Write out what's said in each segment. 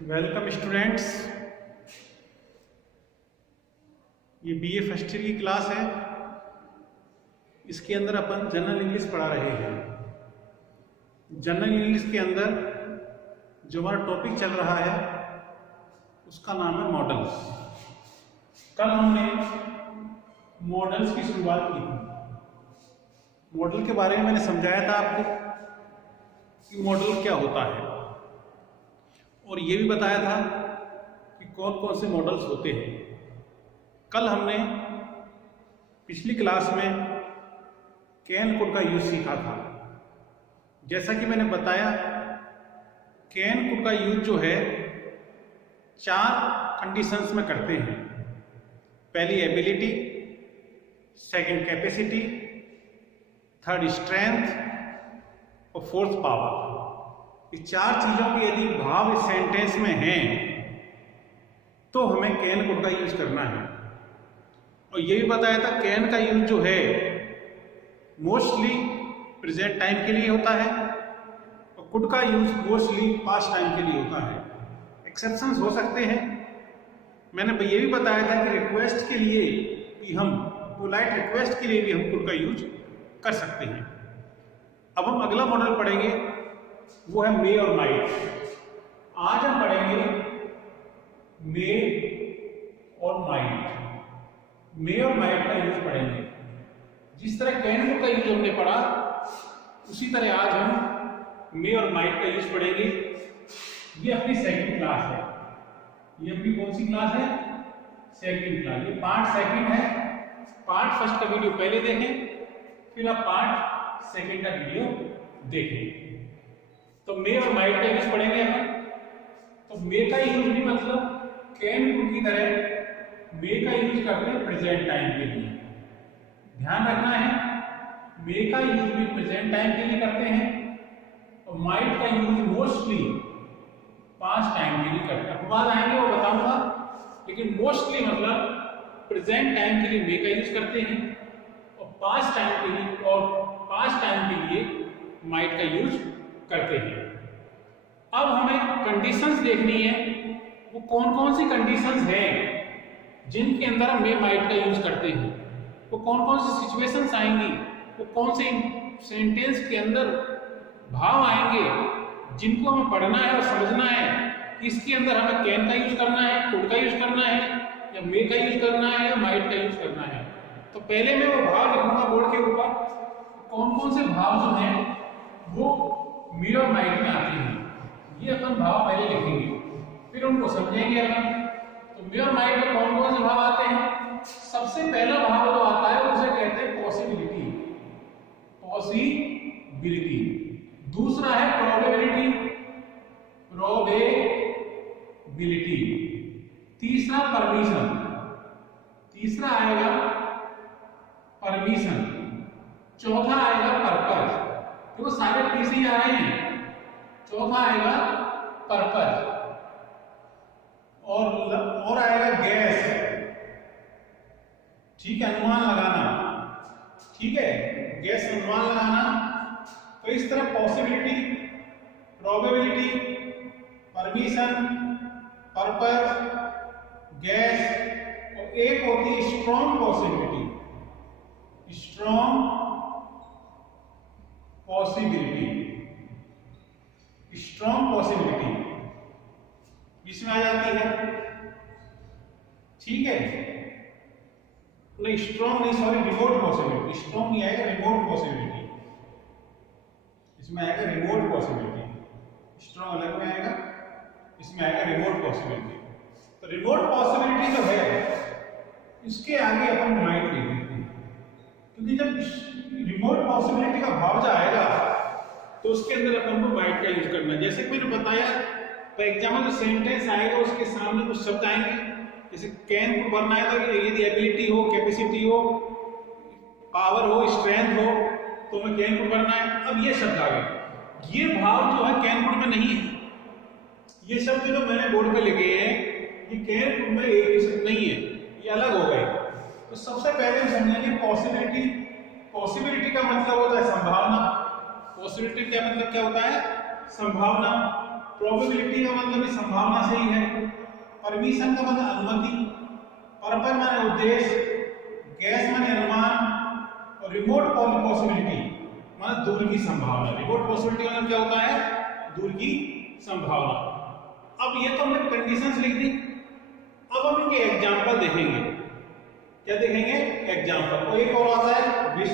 Welcome students. ये BA first year की class है। इसके अंदर अपन जनरल इंग्लिश पढ़ा रहे हैं। जनरल इंग्लिश के अंदर जो हमारा टॉपिक चल रहा है उसका नाम है मॉडल्स। कल हमने मॉडल्स की शुरुआत की थी। मॉडल के बारे में मैंने समझाया था आपको कि मॉडल क्या होता है, और ये भी बताया था कि कौन कौन से मॉडल्स होते हैं। कल हमने पिछली क्लास में कैन कोड का यूज सीखा था। जैसा कि मैंने बताया, कैन कोड का यूज जो है 4 कंडीशंस में करते हैं। पहली ability, second capacity, third strength और फोर्थ पावर। ये 4 चीजों के यदि भाव इस सेंटेंस में हैं तो हमें कैन कोड का यूज करना है। और ये भी बताया था कैन का यूज जो है मोस्टली प्रेजेंट टाइम के लिए होता है और कुड का यूज मोस्टली पास्ट टाइम के लिए होता है। एक्सेप्शंस हो सकते हैं। मैंने ये भी बताया था कि रिक्वेस्ट के लिए भी हम पोलाइट रिक्वेस्ट के लिए भी हम कुड का यूज कर सकते हैं। अब हम अगला मॉडल पढ़ेंगे, वो है मे और माइट। आज हम पढ़ेंगे मे और माइट। मे और माइट का यूज पढ़ेंगे। जिस तरह कैन कोड का यूज हमने पढ़ा उसी तरह आज हम मे और माइट का यूज पढ़ेंगे। ये अपनी सेकंड क्लास है। ये अपनी कौन सी क्लास है? Second class. ये पार्ट सेकंड है। पार्ट फर्स्ट का वीडियो पहले देखें, फिर आप पार्ट सेकंड का वीडियो देखें। तो मे और माइट का यूज पढ़ेंगे अपन। तो मे का यूज भी मतलब कैन कोड की तरह मे का यूज करते हैं प्रेजेंट टाइम के लिए। ध्यान रखना है, मे का यूज भी प्रेजेंट टाइम के लिए करते हैं और माइट का यूज मोस्टली पास्ट टाइम के लिए करते हैं। बाद आएंगे वो बताऊंगा, लेकिन मोस्टली मतलब प्रेजेंट टाइम के लिए मे का यूज करते हैं और पास्ट टाइम के लिए माइट का यूज करते हैं। अब हमें कंडीशंस देखनी है। वो कौन कौन सी कंडीशंस हैं जिनके अंदर हम मे माइट का यूज करते हैं। वो कौन कौन सी सिचुएशंस आएंगी, वो कौन से सेंटेंस के अंदर भाव आएंगे जिनको हमें पढ़ना है और समझना है कि इसके अंदर हमें कैन का यूज करना है, कुड का यूज करना है, या मे का यूज करना है, या माइट का यूज करना है। तो पहले मैं वो भाव लिखूंगा बोर्ड के ऊपर। कौन कौन से भाव जो हैं वो मे और माइट में आते हैं, ये अपन भाव पहले लिखेंगे, फिर उनको समझेंगे अपन। तो मे और माइट में कौन कौन से भाव आते हैं? सबसे पहला भाव जो आता है उसे कहते हैं पॉसिबिलिटी। पॉसिबिलिटी। दूसरा है प्रोबेबिलिटी। प्रोबेबिलिटी। तीसरा परमिशन। तीसरा आएगा परमिशन। चौथा आएगा पर्पस। देखो सारे तीसरे आ रहे हैं। चौथा आएगा पर्पस और आएगा गैस। ठीक है, अनुमान लगाना। ठीक है, गैस अनुमान लगाना। तो इस तरह possibility, probability, permission, purpose, gas, और एक होती है strong possibility. Strong possibility. Strong possibility इसमें आ जाती है। ठीक है, नहीं स्ट्रॉन्ग नहीं, सॉरी, रिमोट पॉसिबिलिटी। स्ट्रॉन्ग नहीं आएगा, रिमोट पॉसिबिलिटी इसमें आएगा। रिमोट पॉसिबिलिटी स्ट्रॉन्ग अलग में आएगा, इसमें आएगा रिमोट पॉसिबिलिटी। तो रिमोट पॉसिबिलिटी जो है इसके आगे अपन माइट लिख देते हैं, क्योंकि जब रिमोट पॉसिबिलिटी का भाव आएगा तो उसके अंदर अपन को माइट का यूज करना है। जैसे कि मैंने बताया, फॉर एग्जाम्पल जो सेंटेंस आएगा उसके सामने कुछ शब्द आएंगे। जैसे कैन को बनना है तो यदि एबिलिटी हो, कैपेसिटी हो, पावर हो, स्ट्रेंथ हो, तो हमें कैन को बनना है। अब ये शब्द आ गए। ये भाव जो है कैन कोड में नहीं है। ये शब्द जो मैंने बोर्ड पे लिखे हैं ये कैन कोड में एक शब्द नहीं है, ये अलग हो गए। तो सबसे पहले हम समझेंगे पॉसिबिलिटी। पॉसिबिलिटी का मतलब होता है संभावना। पॉसिबिलिटी का मतलब क्या होता है? संभावना। प्रोबेबिलिटी का मतलब भी संभावना से ही है, परमिशन का मतलब अनुमति, पर्पस माने उद्देश्य, गैस माने अनुमान और रिमोट पॉसिबिलिटी माने दूर की संभावना। रिमोट पॉसिबिलिटी मतलब क्या होता है? दूर की संभावना। अब ये तो हमने कंडीशंस लिख दी, अब हम इनके एग्जांपल देखेंगे। क्या देखेंगे? एग्जांपल। और एक और आता है विश,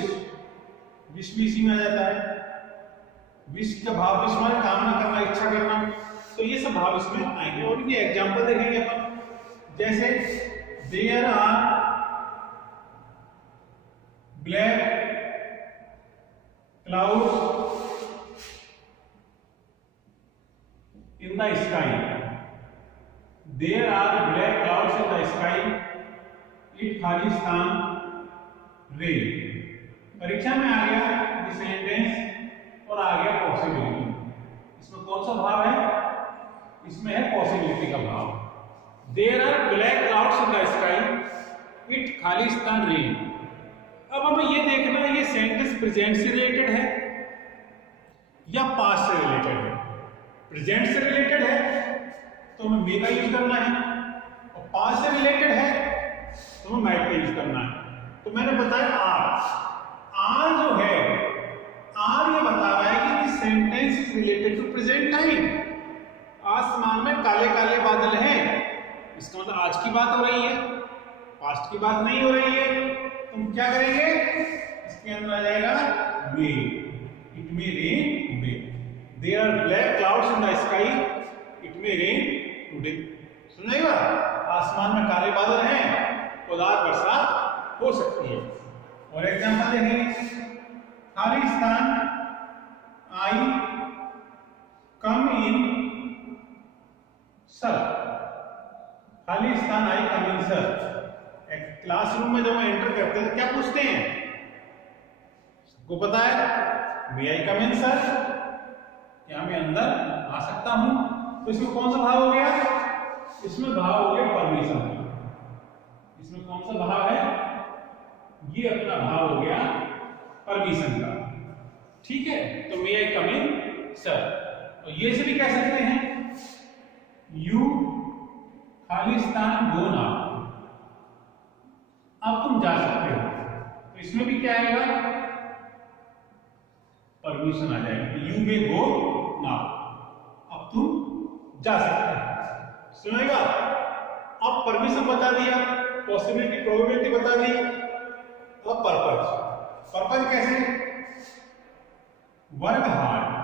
विश भी इसी में आ जाता है। विश का भाव, विश माने कामना करना, इच्छा करना, तो ये सब भाव इसमें आएंगे और इनके एग्जांपल देखेंगे अपन। जैसे there are black clouds in the sky, there are black clouds in the sky, it खालिस्तान रेन। परीक्षा में आ गया सेंटेंस और आ गया पॉसिबिलिटी। इसमें कौन सा भाव है? इसमें है पॉसिबिलिटी का भाव। There are black clouds in the sky, it खालिस्तान रेन। अब हमें ये देखना है ये सेंटेंस प्रेजेंट से रिलेटेड है या पास्ट से रिलेटेड है। प्रेजेंट से रिलेटेड है तो हमें मे का यूज करना है, और पास्ट से रिलेटेड है तो हमें माइट का यूज करना है। तो मैंने बताया आर जो है, आर ये बता रहा है कि this sentence is related to present time. आसमान में काले काले बादल हैं, इसका मतलब आज की बात हो रही है, पास्ट की बात नहीं हो रही है। तुम क्या करेंगे? इसके अंदर आ जाएगा may, it may rain may. There are black clouds in the sky, it may rain today. सुनिएगा, आसमान में काले बादल हैं और आज बरसात हो सकती है। और एग्जांपल देखेंगे, खालिस्तान आई कम इन सर, खालिस्तान आई कम इन सर। क्लासरूम में जब हम एंटर करते हैं तो क्या पूछते हैं? सबको पता है, मे आई कम इन सर, क्या मैं अंदर आ सकता हूं? तो इसमें कौन सा भाव हो गया? इसमें भाव हो गया परमिशन। इसमें कौन सा भाव है? ये अपना भाव हो गया परमिशन का। ठीक है, तो मे आई कम इन सर। और ये से भी कह सकते हैं यू खालिस्तान गो नाउ, अब तुम जा सकते हो। तो इसमें भी क्या आएगा? परमिशन आ जाएगी, यू मे गो नाउ, अब तुम जा सकते हो। सुनेगा, अब परमिशन बता दिया, पॉसिबिलिटी प्रोबेबिलिटी बता दी, अब पर्पस। पर्पस कैसे? Work hard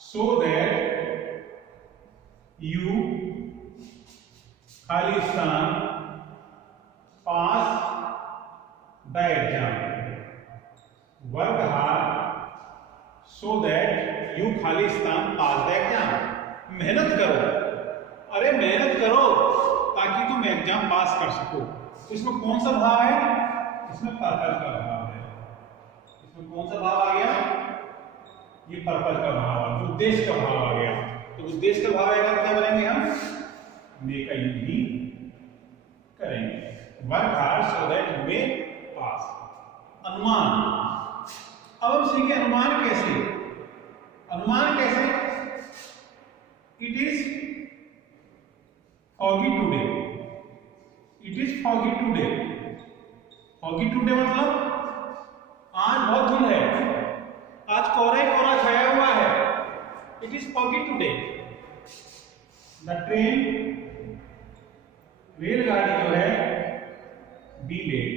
so that you Khalistan pass the exam. Work hard so that you Khalistan pass the exam. मेहनत करो, अरे मेहनत करो ताकि तुम एग्जाम पास कर सको। तो इसमें कौन सा भाव है? इसमें पर्पस का भाव है। इसमें कौन सा भाव आ गया? ये पर्पस का भाव, उद्देश्य का भाव आ गया। तो उद्देश्य का भाव आएगा, क्या बनेंगे हम? मे का यूज ही करेंगे। Work hard so that you may pass. अनुमान। अब हम सीखें अनुमान कैसे? अनुमान कैसे? It is foggy today, it is foggy today. Foggy today मतलब आज बहुत धुंध है, आज कोहरा ही कोहरा छाया हुआ है। It is foggy today. The train, रेलगाड़ी जो है बी लेट,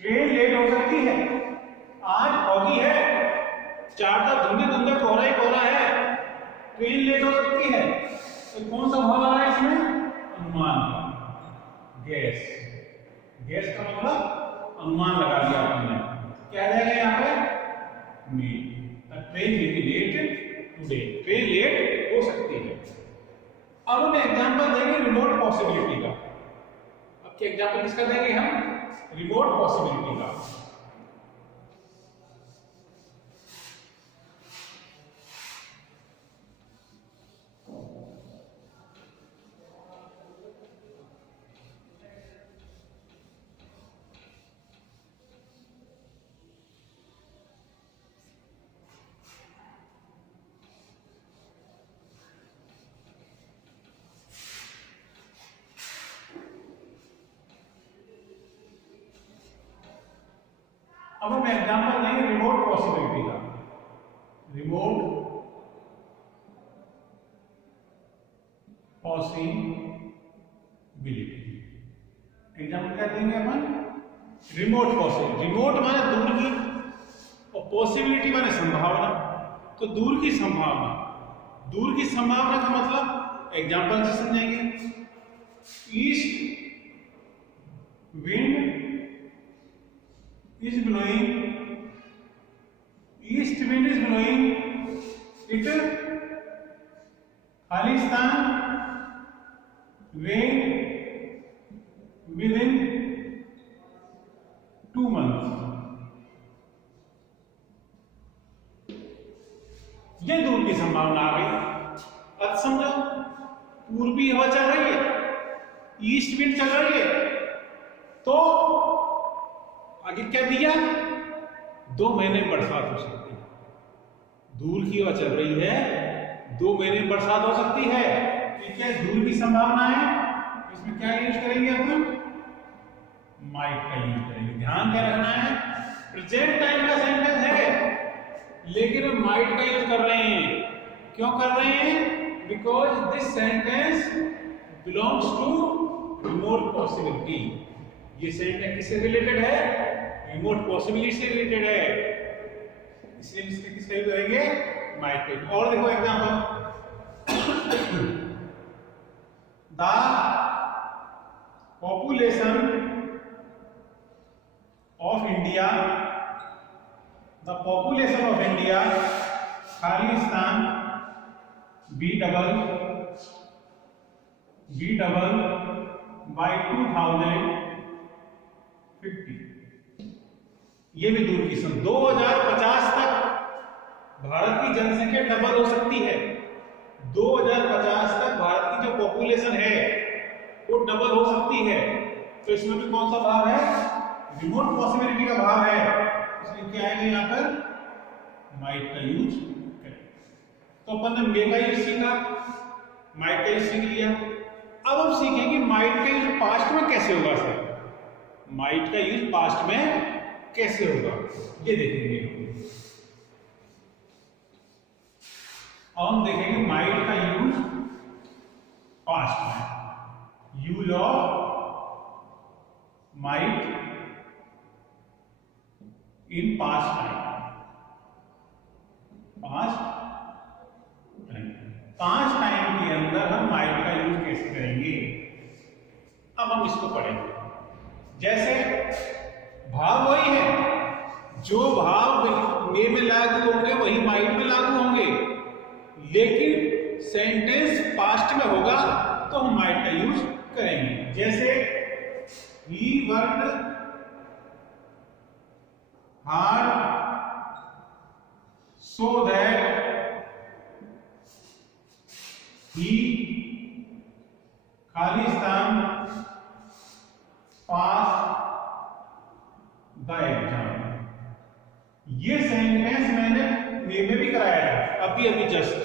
ट्रेन लेट हो सकती है। आज फॉगी है, चार तरफ धुंधे धुंधे कोहरा ही कोहरा है, ट्रेन लेट हो सकती है। तो कौन सा भाव आ रहा है इसमें? अनुमान। गैस, गैस का मतलब अनुमान लगा दिया आपने। क्या आ जाएगा यहाँ पे? May. Train will be late today, train late हो सकती है। अब हम एग्जांपल देंगे रिमोट पॉसिबिलिटी का। अब क्या एग्जांपल किसका देंगे हम? रिमोट पॉसिबिलिटी का। अब हम एग्जांपल देंगे रिमोट पॉसिबिलिटी का। रिमोट पॉसिबिलिटी एग्जांपल क्या देंगे अपन? Remote possibility. रिमोट माने दूर की और पॉसिबिलिटी माने संभावना। तो दूर की संभावना, दूर की संभावना का मतलब एग्जांपल से समझेंगे। East wind is blowing, east wind is blowing it खालिस्तान रेन विद इन 2 months। ये दूर की संभावना आ गई। अब समझो पूर्वी हवा चल रही है, ईस्ट विंड चल रही है, तो आगे क्या दिया? 2 महीने बरसात हो सकती है। दूर की हवा चल रही है, 2 महीने बरसात हो सकती है। ठीक है, दूर की संभावना है। इसमें क्या यूज करेंगे अपन? माइट का यूज करेंगे। ध्यान क्या रखना है, प्रेजेंट टाइम का सेंटेंस है लेकिन हम माइट का यूज कर रहे हैं। क्यों कर रहे हैं? Because this sentence belongs to remote possibility. ये सेंटेंस किससे रिलेटेड है? रिमोट पॉसिबिलिटी से रिलेटेड है, इसलिए इसके किसका यूज करेंगे? माइट का। और देखो example, the population of India, the population of India, Khalistan, B double by 2050। ये भी दूर की सन 2050 तक भारत की जनसंख्या डबल हो सकती है। 2050 तक भारत की जो पॉपुलेशन है वो डबल हो सकती है। तो इसमें भी कौन सा भाव है? रिमोट पॉसिबिलिटी का भाव है, इसलिए क्या आएगा यहां पर? माइट का यूज करें। तो अपन ने मे का यूज सीखा, माइट का यूज सीख लिया। अब हम सीखेंगे माइट का यूज पास्ट में कैसे होगा। सर, माइट का यूज पास्ट में कैसे होगा ये देखेंगे। अब हम देखेंगे माइट का यूज पास्ट में। Use of might in past time. Past time के अंदर हम माइट का यूज कैसे करेंगे, अब हम इसको पढ़ेंगे। जैसे भाव वही है, जो भाव मे में लागू होंगे वही माइट में लागू होंगे, लेकिन सेंटेंस पास्ट में होगा तो हम माइट का यूज करेंगे। जैसे he worked hard so that he Khalistan passed the exam। ये सेंटेंस मैंने मे में भी कराया था अभी जस्ट,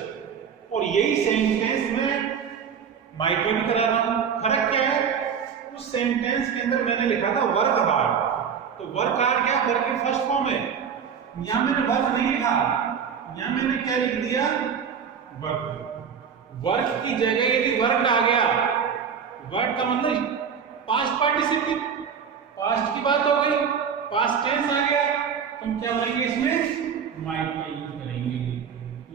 और यही सेंटेंस मैं माइट में भी करा रहा हूं। फर्क क्या है? उस सेंटेंस के अंदर मैंने लिखा था वर्क हार्ड, तो वर्क हार्ड क्या? वर्क की फर्स्ट फॉर्म है। यहां मैंने वर्क नहीं लिखा, यहां मैंने क्या लिख दिया? वर्क। वर्क की जगह यदि वर्क आ गया, वर्क का मतलब पास्ट पार्टिसिपल, पास्ट की बात हो गई, पास्ट टेंस आ गया, तो हम क्या करेंगे? इसमें माइट का यूज करेंगे।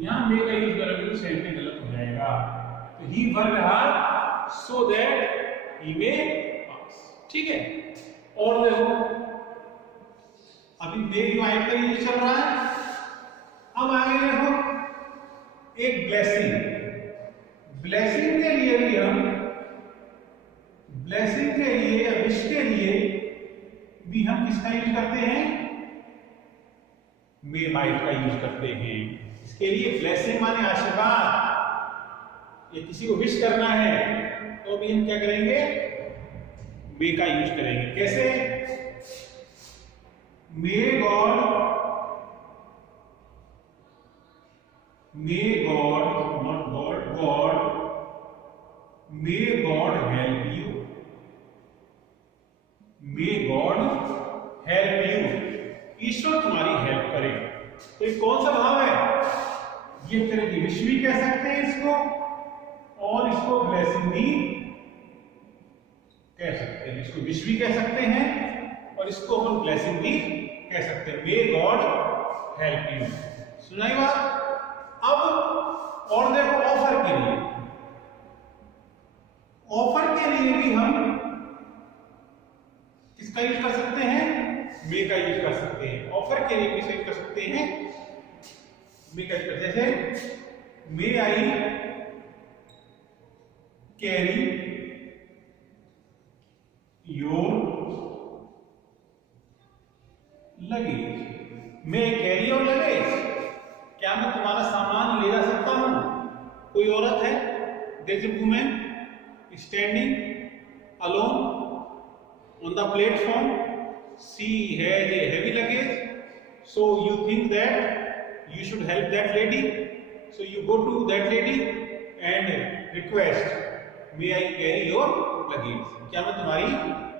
यहां मे का यूज करेंगे तो सेंटेंस गलत हो जाएगा। तो he work hard so that he may pass. ठीक है, और देखो अभी मे की माइट का यूज चल रहा है। अब आगे देखो एक ब्लेसिंग। ब्लेसिंग के लिए भी हम, ब्लेसिंग के लिए या विश के लिए भी हम किसका यूज करते हैं? मे माइट का यूज करते हैं। इसके लिए ब्लेसिंग माने आशीर्वाद, ये किसी को विश करना है तो भी हम क्या करेंगे? मे का यूज करेंगे। कैसे? May god not god may god help you, may god help you. ईश्वर तुम्हारी हेल्प करे। तो ये कौन सा भाव है? ये तेरे की विश भी कह सकते हैं इसको, और इसको ब्लेसिंग भी कह सकते हैं। इसको विश भी कह सकते हैं और इसको अपन ब्लेसिंग भी कह सकते हैं। मे गॉड हेल्प यू। सुनाई बात? अब और देखो, ऑफर के लिए, ऑफर के लिए भी हम किसका यूज कर सकते हैं? मे का यूज कर सकते हैं। ऑफर के लिए भी यूज कर सकते हैं मे का यूज। जैसे may I carry your luggage. May carry your luggage, क्या मैं तुम्हारा सामान ले जा सकता हूं? कोई औरत है, there is a woman standing alone on the platform. She has a heavy luggage, so you think that you should help that lady. So you go to that lady and request, may I carry your luggage? क्या मैं तुम्हारी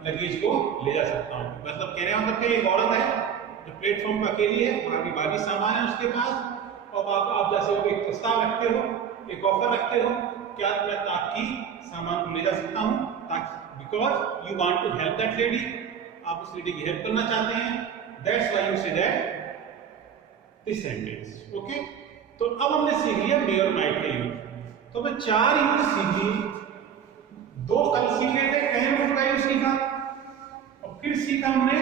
luggage को ले जा सकता हूँ? मतलब कहने का मतलब एक औरत है जो प्लेटफॉर्म पर अकेली है, बाकी सामान है उसके पास, और आप जैसे एक प्रस्ताव रखते हो, एक ऑफर रखते हो, क्या मैं आपकी सामान को ले जा सकता हूं, ताकि because you want to help that lady, आप उस लेडी की हेल्प करना चाहते हैं। That's why you say that this sentence. Okay, तो अब हमने सीख लिया मे और माइट का यूज। तो मैं 4 यूज सीख ली, 2 कल सीख रहे थे, कैन का यूज सीखा, और फिर सीखा हमने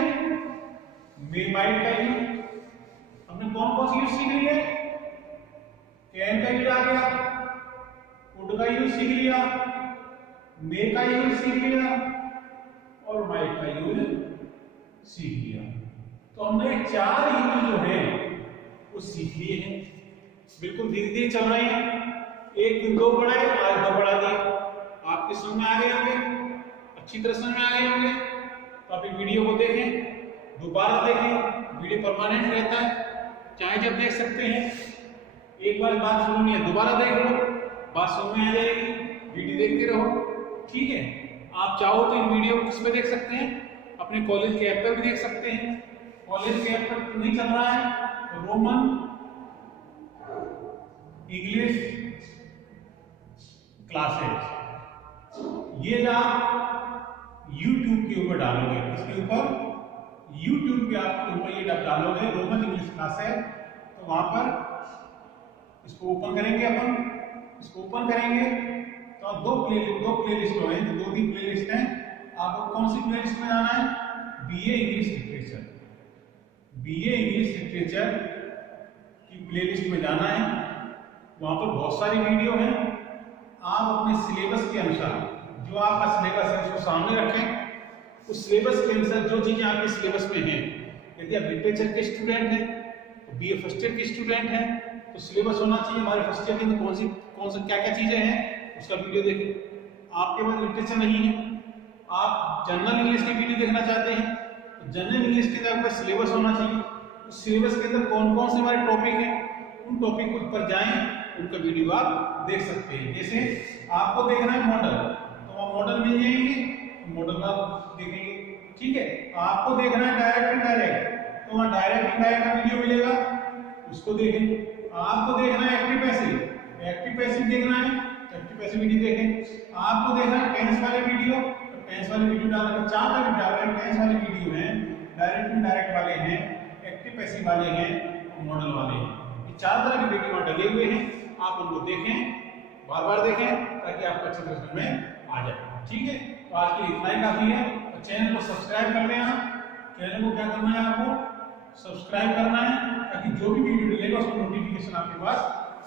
मे माइट का यूज। हमने कौन कौन सी यूज सीख ली है? कैन का यूज आ गया, वुड का यूज सीख लिया, मे का यूज सीख लिया, और माइट का यूज सीख लिया। तो हमने 4 यूज जो है वो सीख लिए हैं। बिल्कुल धीरे धीरे चल रहे हैं। एक दिन 2 पढ़ाए, आज 2 पढ़ा दिए। आपके समझ में आ गए होंगे, अच्छी तरह समझ में आ गए होंगे। तो आप वीडियो को देखें, दोबारा देखें, वीडियो परमानेंट रहता है, चाहे जब देख सकते हैं। एक बार बात सुननी है, दोबारा देख लो, बात समझ में आ जाएगी, वीडियो देखते रहो। ठीक है, आप चाहो तो इन वीडियो को किस पे देख सकते हैं? अपने कॉलेज के ऐप पर भी देख सकते हैं। कॉलेज के ऐप पर नहीं चल रहा है, रोमन इंग्लिश क्लासेज, ये आप YouTube के ऊपर डालोगे, इसके ऊपर YouTube पे आपके ऊपर ये डालोगे रोमन इंग्लिश क्लासेज, तो वहां पर इसको ओपन करेंगे। अपन इसको ओपन करेंगे तो 2 प्लेलिस्ट हैं, जो 2-3 प्लेलिस्ट हैं। आपको कौन सी प्लेलिस्ट में जाना है? BA English literature. BA English literature की प्लेलिस्ट में जाना है। वहां पर बहुत सारी वीडियो हैं। आप अपने सिलेबस के अनुसार, जो आपका सिलेबस है उसको सामने रखें। उस सिलेबस के अनुसार जो चीजें आपके सिलेबस में हैं, यदि आप लिटरेचर के स्टूडेंट हैं, तो बीए फर्स्ट ईयर के स्टूडेंट हैं, तो सिलेबस होना चाहिए हमारे फर्स्ट ईयर के अंदर कौन सा क्या चीजें हैं, उसका वीडियो देखें। आपके पास लिटरेचर नहीं है, आप जनरल इंग्लिश की वीडियो देखना चाहते हैं, तो जनरल इंग्लिश के अंदर आपका सिलेबस होना चाहिए। उस सिलेबस के अंदर कौन कौन से हमारे टॉपिक हैं, उन टॉपिक पर जाएं, उनका वीडियो आप देख सकते हैं। जैसे आपको देखना है मॉडल, तो आप मॉडल मिल जाएंगे, मॉडल आप देखेंगे। ठीक है, आपको देखना है डायरेक्ट इनडायरेक्ट, तो वहाँ डायरेक्ट इनडायरेक्ट का वीडियो मिलेगा, उसको देखें। आपको देखना है एक्टिव पैसिव, एक्टिव पैसिव देखना है, एक्टिव पैसिव वीडियो देखें। आपको देखना है टेंस वाले वीडियो, तो टेंस वाले वीडियो डालकर 4 टाइप डाल रहे हैं। टेंस वाले वीडियो हैं, डायरेक्ट इनडायरेक्ट वाले हैं, एक्टिव पैसिव वाले हैं, और मॉडल वाले हैं। ये 4 तरह के वीडियो डले हुए हैं, आप उनको देखें, बार बार देखें, ताकि आपको अच्छे से समझ में आ जाए। ठीक है, तो आज के लिए इतना ही काफी है। तो चैनल को सब्सक्राइब कर लें। चैनल को क्या करना है? आपको सब्सक्राइब करना है, ताकि जो भी वीडियो डलेगा उसका नोटिफिकेशन आपके पास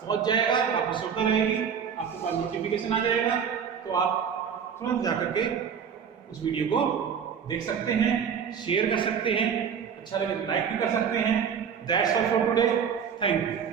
पहुंच जाएगा, आपको सुविधा रहेगी, आपके पास नोटिफिकेशन आ जाएगा, तो आप तुरंत जाकर के उस वीडियो को देख सकते हैं, शेयर कर सकते हैं, अच्छा लगे तो लाइक भी कर सकते हैं। That's all for today, thank you.